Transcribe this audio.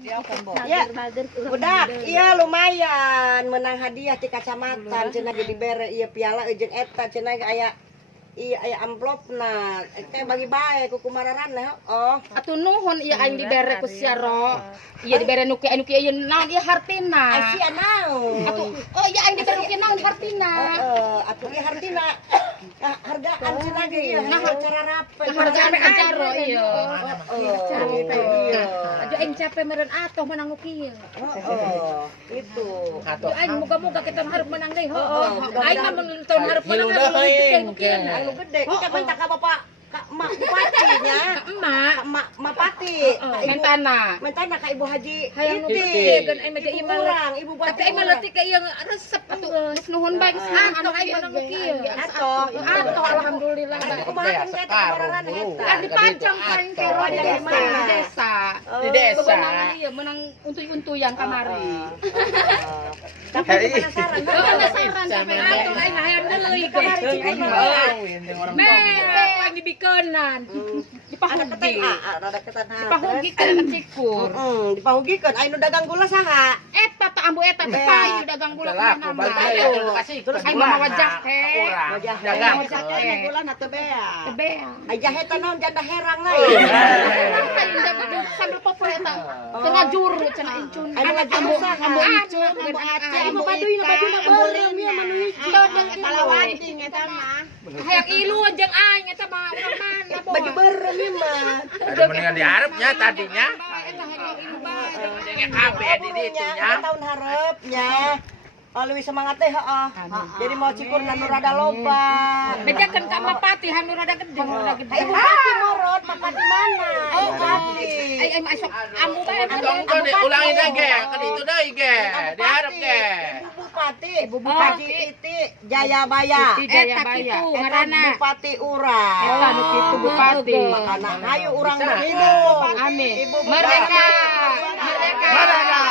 Ya, budak, iya lumayan menang hadiah di kacamatan cenah jadi bere ieu piala jeung eta cenah aya aya amplopna teh bagi bae ku kumararana oh atuh nuhun ieu aing dibere ku Syaro ieu dibere nu kieu ieu naon ieu hartina ai sia naon atuh oh ieu aing dibere kieu naon hartina atuh ieu hartina hargaan cenah ge ieu nah cara rape hargaan acara ieu oh aing capek meureun atoh menang nu kieu itu atuh aing moga-moga kita hareup menang deui aing mah mun tahun hareup menang nu kieu anu gede kita minta ka bapak ka emak bupatinya emak Mapati mentana ka Ibu Haji hayang nu dieukeun aing mah ieu mah ibu bupati tapi aing mah leutik ka ieu resep atuh geus nuhun bae anu aing menang nu kieu atoh alhamdulillah kumaha kan eta kemaran eta kan dipancang paling kero di desa di desa menang untuy-untuyan kamari tapi penasaran tapi atuh aing hayang deui aing dibikeunnan dipahugikeun cikur dipahugikeun aya nu dagang gula saha eta teh ambu eta teh payu dagang gula kana mah terus aing mah wajah teh dagang gula na teh bea aya jahe teh naon janda herang lain sambil popoe eta cenah juru cenah incun ambu incun ngan aceh ambu baduy beulem ieu mah nu hijau kalawanding eta mah hayang ilu jeung aing eta mah urang mana baju berem ieu mah ada mendingan diharapnya tadinya eta hayang ilu bae jeung kabeh di ditu nya tahun harapnya Alwi semangat teh heeh. Jadi mau cikurna nu rada loba. bedakeun ka Mapati hanu rada gede Ibu Pati morot Mapati mana? oh ai mah sok ambu bae ulangi teh ge ka ditu deui ge diharap ge Ibu Bupati Titi Jayabaya eta kitu ngaranna Bupati urang eta nu kitu bupati makana hayu urang berhidup amin merdeka merdeka merdeka